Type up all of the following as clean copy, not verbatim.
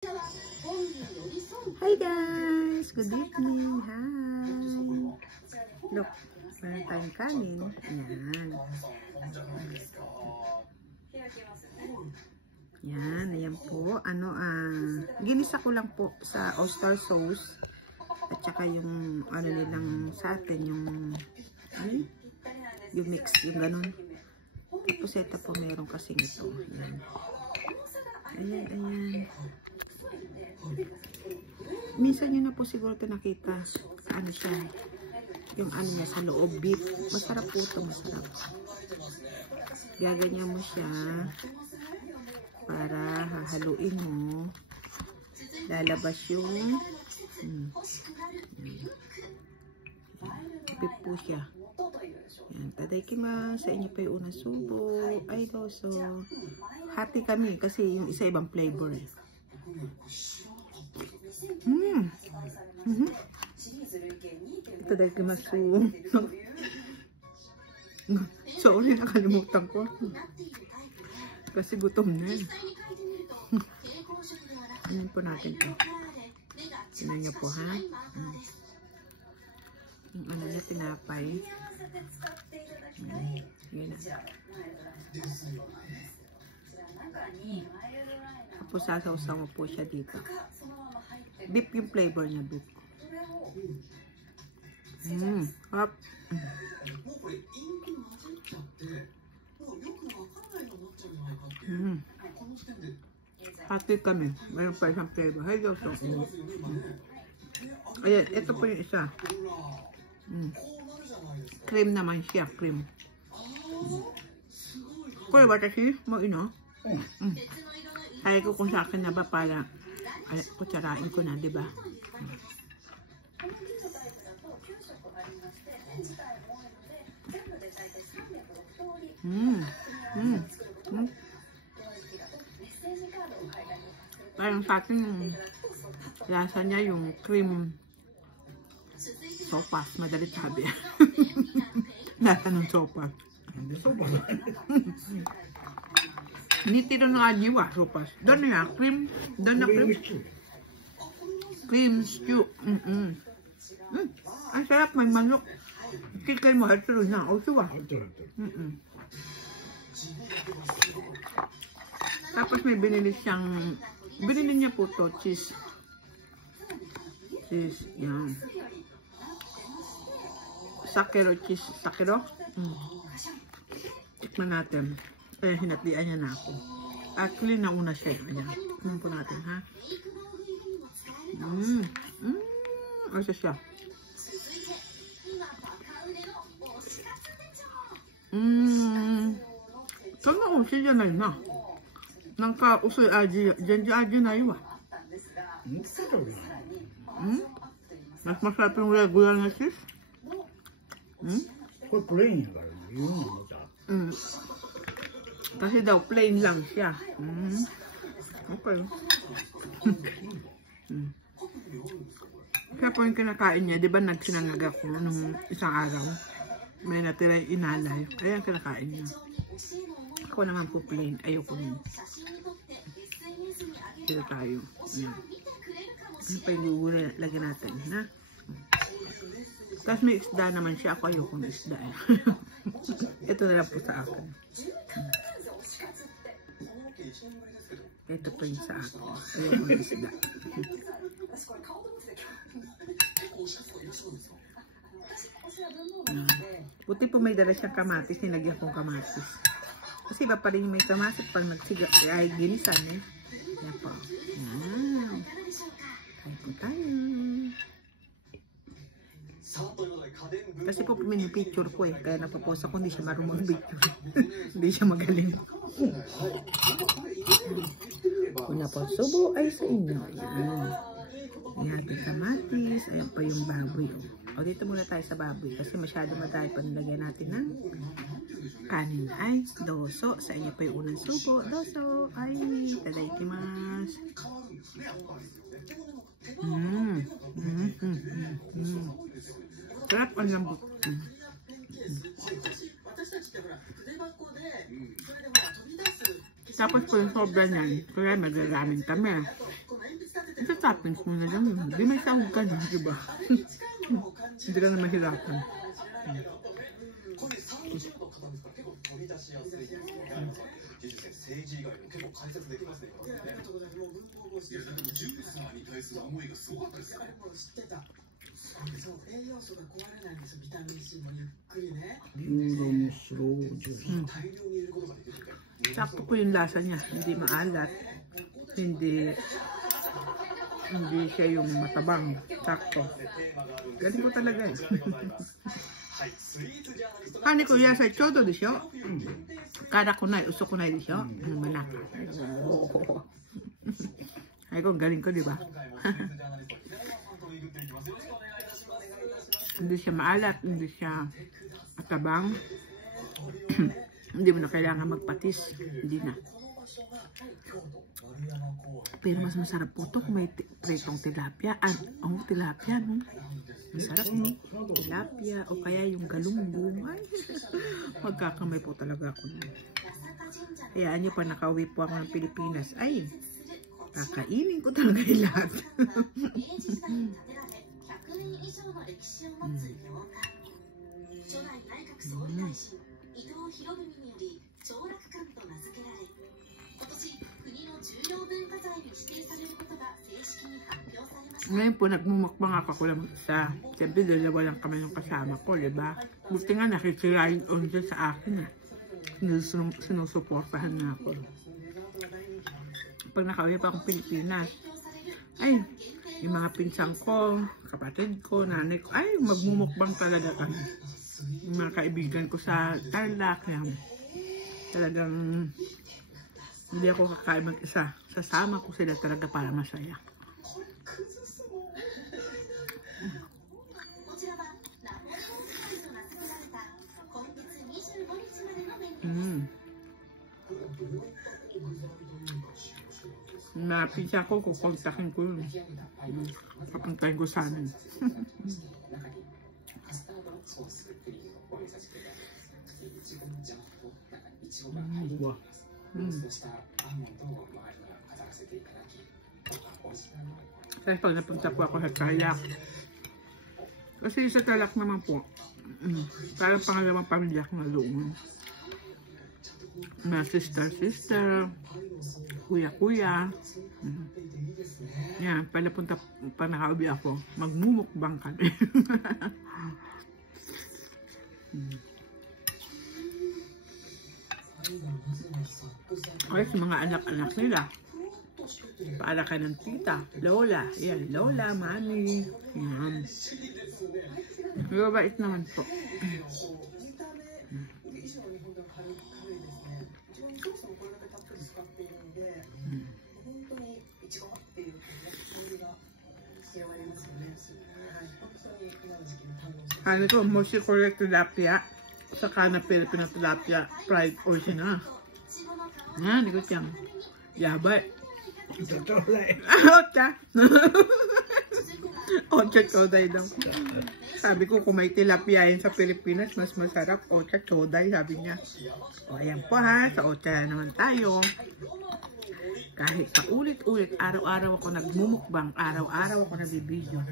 Hi guys! Good evening! Hi! Look, meron tayong kanin. Ayan. Yan, ayan po. Ginisa ko lang po sa oyster sauce. At saka yung nilang sa atin, yung mix, yung ganun. Tapos ito po meron kasing ito. Ayan. Ayan. Minsan nyo na po siguro ito nakita. Ano siya? Yung niya sa loob, beef. Masarap po ito, masarap. Gaganyan mo siya para hahaluin mo. Lalabas yung beef po siya. Yan, tadaikimasu. Sa inyo pa yung unang subo. Ay, doso. Hati kami kasi yung isa ibang flavor eh. Tadaikimasu. Sorry, nakalimutan ko. Kasi gutom na eh. Ayan po natin to. Tignan niyo po ha. Yung niya, tinapay. Yan na. Tapos sasaw-saw mo po siya dito. Beef yung flavor niya, beef. Hop. Hati kami. Mayroon pa isang flavor. Hey, doso. Ayan, ito po yung isa. Cream naman siya, cream. Kaya ba kasi mo ino? Kaya ko kung sa akin na ba para kutsarain ko na, di ba? Parang sa akin yung lasa niya yung cream sopas, madalit sabi. Lasa ng sopas. Nitiro na jiwa sopas. Doon na cream. Doon na cream. Cream stew. Ang sarap, may manok. Kikay mo, haturo na. O suwa. Tapos may binili siyang, binili niya po to, cheese. Cheese, yan. Sakero cheese. Sakero? Tikman natin. Hinatlian niya na ako. Actually, nauna siya. Ayan. Tikman po natin, ha? Asa siya? Sana usiじゃないな。なんか薄い味、全然味ないわ。Mas masarap yung regular na cheese. Kung plain ka rin, yun mo ta. Kasi daw plain lang siya. Okay. Kaya po yung kinakain niya, di ba nagsinangag ako nung isang araw? May natira yung inalay. Ayan kinakain niya. Ako naman po plain. Ayoko nun. Sila tayo. Ayan. Ano pa yung gugulay lagyan natin, ha? Tapos may isda naman siya. Ako ayoko ng isda eh. Ito na lang po sa akin. Ito po yung sa akin. Ayoko ng isda. Buti po may dala siyang kamatis. Nilagyan kong kamatis. Kasi iba pa rin may kamatis pag nagsiga. Ay, ginisan eh. Yan po. Yan. Kaya po tayo. Kasi po picture ko eh. Kaya napapost ako, hindi siya marunong picture. Hindi siya magaling. Una po subo ay sa inyo. Ayan. Ayan ating kamatis. Ayan po yung baboy. O dito muna tayo sa baboy. Kasi masyado madami pa nilagyan natin ng kanin. Ay, doso. Sa inyo po yung unang subo. Doso. Ay, tadaikimasu. Sarap ang lambot. Tapos po yung sobra niyan, kaya magagamit kami. Ito toppings mo na lang. Di may sahog ka na, diba? Hindi ka na mahirapan. Sakto po yung lasa niya. Hindi maalat. Hindi siya yung matabang. Sakto. Galing ko talaga eh. Kani ko yasai chodo desho? Kada kunai, uso kunai desho? Manak. Ay ko galing ko, di ba? Hindi siya maalat, hindi siya matabang. Hindi mo na kailangan magpatis. Hindi na. Pero mas masarap po ito kung may pretong tilapia. Tilapia, no? Masarap, no? Tilapia o kaya yung galunggong. Ay, magkakamay po talaga ako. Hayaan nyo pa nakauwi po ako ng Pilipinas. Ay, kakainin ko talaga yung lahat. Ngayon po, nagmumukbang ako lang isa. Siyempre, dalawa lang kami yung kasama ko, diba? Buti nga nakikirain on dyan sa akin, sinusuportahan nga ako. Pag nakauwi pa akong Pilipinas, ay, yung mga pinsang ko, kapatid ko, nanay ko, ay, magmumukbang talaga kami. Yung mga kaibigan ko sa Tarlac, talagang hindi ako kakain mag-isa. Sasama ko sila talaga para masaya. Napisa ko, kukontakin ko yun. Kapuntahin ko sa amin. Kasi pag napunta po ako sa Tarlac, kasi sa Tarlac naman po, parang pangalawang pamilya ko na doon. Mga sister, kuya. Yan, pag napunta pa nakauwi ako, magmumukbang kami. Ay, sa mga anak-anak nila, para ka ng tita, lola, yan, lola, mami, yan. Mabait naman po. Ano ito, mostly correct tilapia, saka na Filipino tilapia, fried original. Yan, di ko siyang yabay. Ocha. Ocha choday daw. Sabi ko, kung may tilapia yan sa Pilipinas, mas masarap. Ocha choday, sabi niya. O, ayan po ha, sa ocha naman tayo. Kahit pa ulit-ulit, araw-araw ako nagmumukbang, araw-araw ako nagbibideo.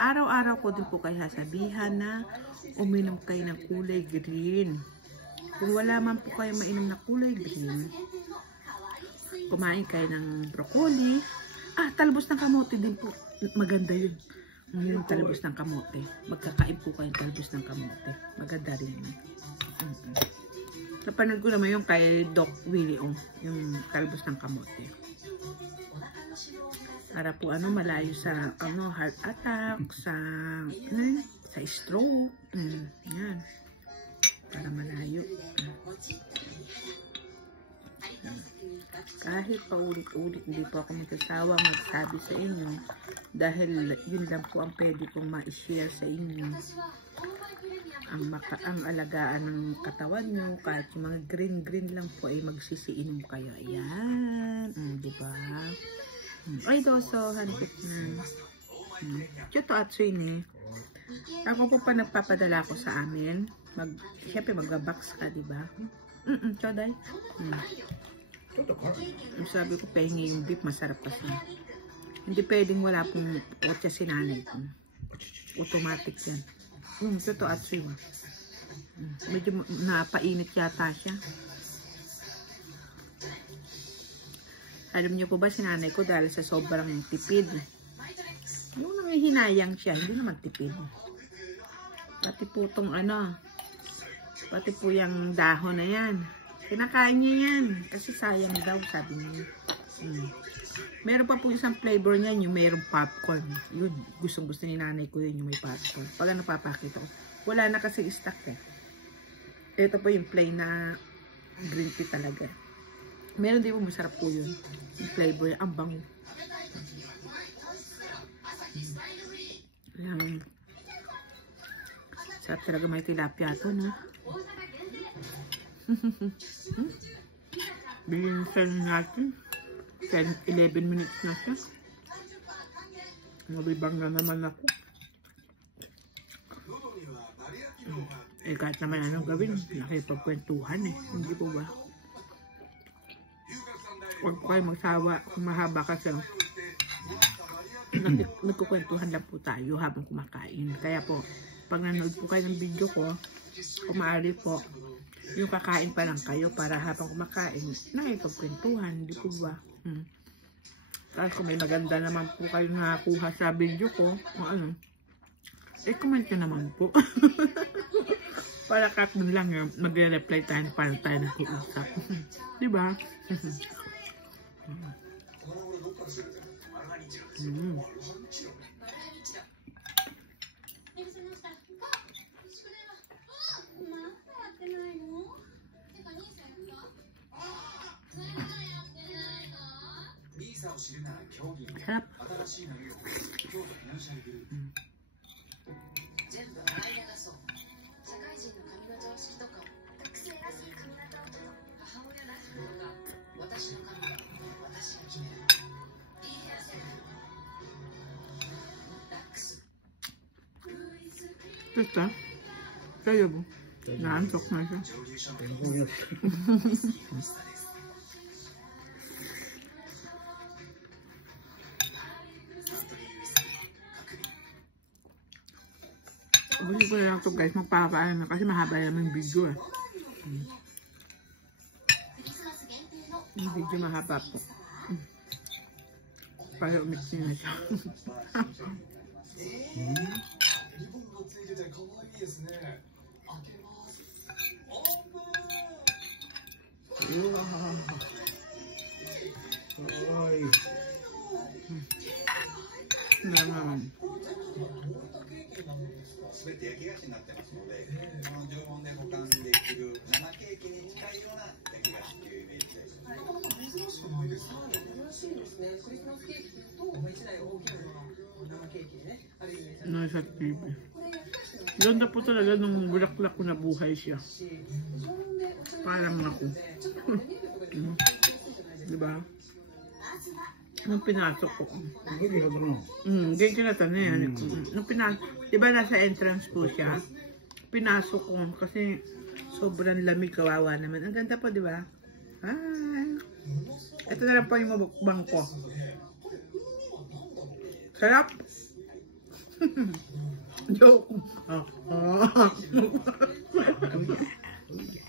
Araw-araw ko din po kayo sasabihan na uminom kayo ng kulay green. Kung wala man po kayo mainom na kulay green, kumain kayo ng broccoli. Talbos ng kamote din po. Maganda yun. Yung talbos ng kamote. Magkakain po kayo ng talbos ng kamote. Maganda rin yun. Napanood ko naman yung kay Doc Willie yung talbos ng kamote. Para po malayo sa heart attack, sa stroke. Yan. Para malayo. Kahit paulit-ulit, hindi po ako magsasawa magsabi sa inyo dahil yun lang po ang pwede kong ma-share sa inyo. Ang alagaan ng katawan nyo, kahit yung mga green lang po ay magsisiinom kayo. Ayan. Diba? Ay, doso, hanipit na. Chuto at ni. Ako po pa nagpapadala ko sa amin. Siyempre, magbabox ka, diba? Choday. Sabi ko, pahingi yung beef, masarap kasi. Hindi pwedeng wala pong kotse si nanay ko. Automatic yan. Ito at siwa. Medyo napainit yata siya. Alam niyo po ba si nanay ko dahil sa sobrang tipid. Yung nangihinayang siya, hindi naman tipid. Pati po itong pati po yung dahon na yan. Kinakain niya yan. Kasi sayang daw, sabi niya. Meron pa po isang flavor niya, yung merong popcorn. Yun, gustong-gusto ni nanay ko yun, yung may popcorn. Pag napapakita ko. Wala na kasi stock eh. Ito po yung plain na green tea talaga. Meron din po, masarap po yun. Yung flavor, ang bango. Ayan. Sarap talaga may tilapia ito, no? Bilisan natin. 10-11 minutes na siya. Nabibang na naman ako. Kahit naman anong gawin, nakipagkwentuhan eh. Hindi po ba? Huwag po kayo magsawa kung mahaba kasi nagkukwentuhan lang po tayo habang kumakain. Kaya po, pag nanood po kayo ng video ko, kung maaari po, yung kakain pa lang kayo para habang kumakain, nakipagkwentuhan, hindi po ba? Tapos kung may maganda naman po kayo nakakuha sa video ko, o comment nyo naman po. Para kakun lang yun, magre-reply tayo para tayo nag-uusap. Diba? Sarap. Basta, kayo po. Naantok na siya. Gusto ko lang ito guys, magpapaan na kasi mahaba naman yung video eh. Yung video mahaba po. Para umiksi na siya. Naman. すべて焼き菓子になってますので、この常温で保管できる生ケーキに近いような焼き菓子というイメージです。なかなか珍しくないですか？珍しいですね。クリスマスケーキというと、1台大きなもの生ケーキでね、あるイメージ。Nasa TV. Ganda po talaga nung bulaklak ko na buhay siya. Parang ako. Diba? Nung pinasok ko. Ganyan kinata na yan. Nung pinasok, diba nasa entrance po siya? Pinasok ko kasi sobrang lamig, kawawa naman. Ang ganda po, diba? Ito na lang po yung mabukbang ko. Sarap! Joke!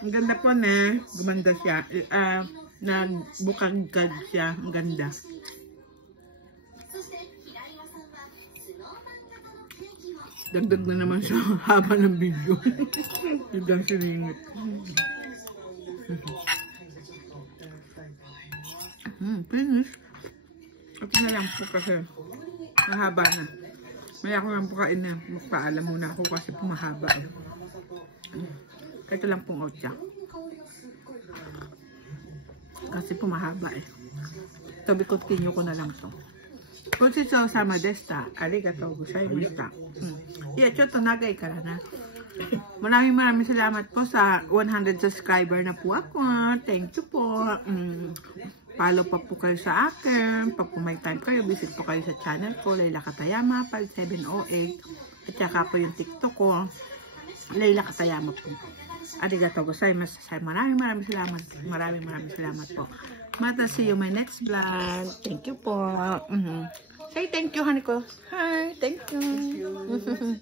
Ang ganda po na. Gumanda siya. Nagbukagkag siya. Ang ganda. Dagdag na naman sa haba ng video. Hanggang siningit. Finish. Ito na lang po kasi mahaba na. May ako lang po kain na. Magpaalam muna ako kasi po mahaba eh. Ito lang pong otya. Kasi po mahaba eh. So, continue ko na lang to. ごちそうさまでした。ありがとうございました。いや、ちょっと長いからな。Maraming salamat po sa 100 subscriber na po ako. Thank you po. Follow pa po kayo sa akin. Pag po may time kayo, visit po kayo sa channel ko, Layla Katayama 5708. At saka po yung TikTok ko, Layla Katayama po. Arigatou gozaimasu. Maraming salamat. Maraming salamat po. Mata see you my next vlog. Thank you po. Say thank you, honey ko. Hi, thank you.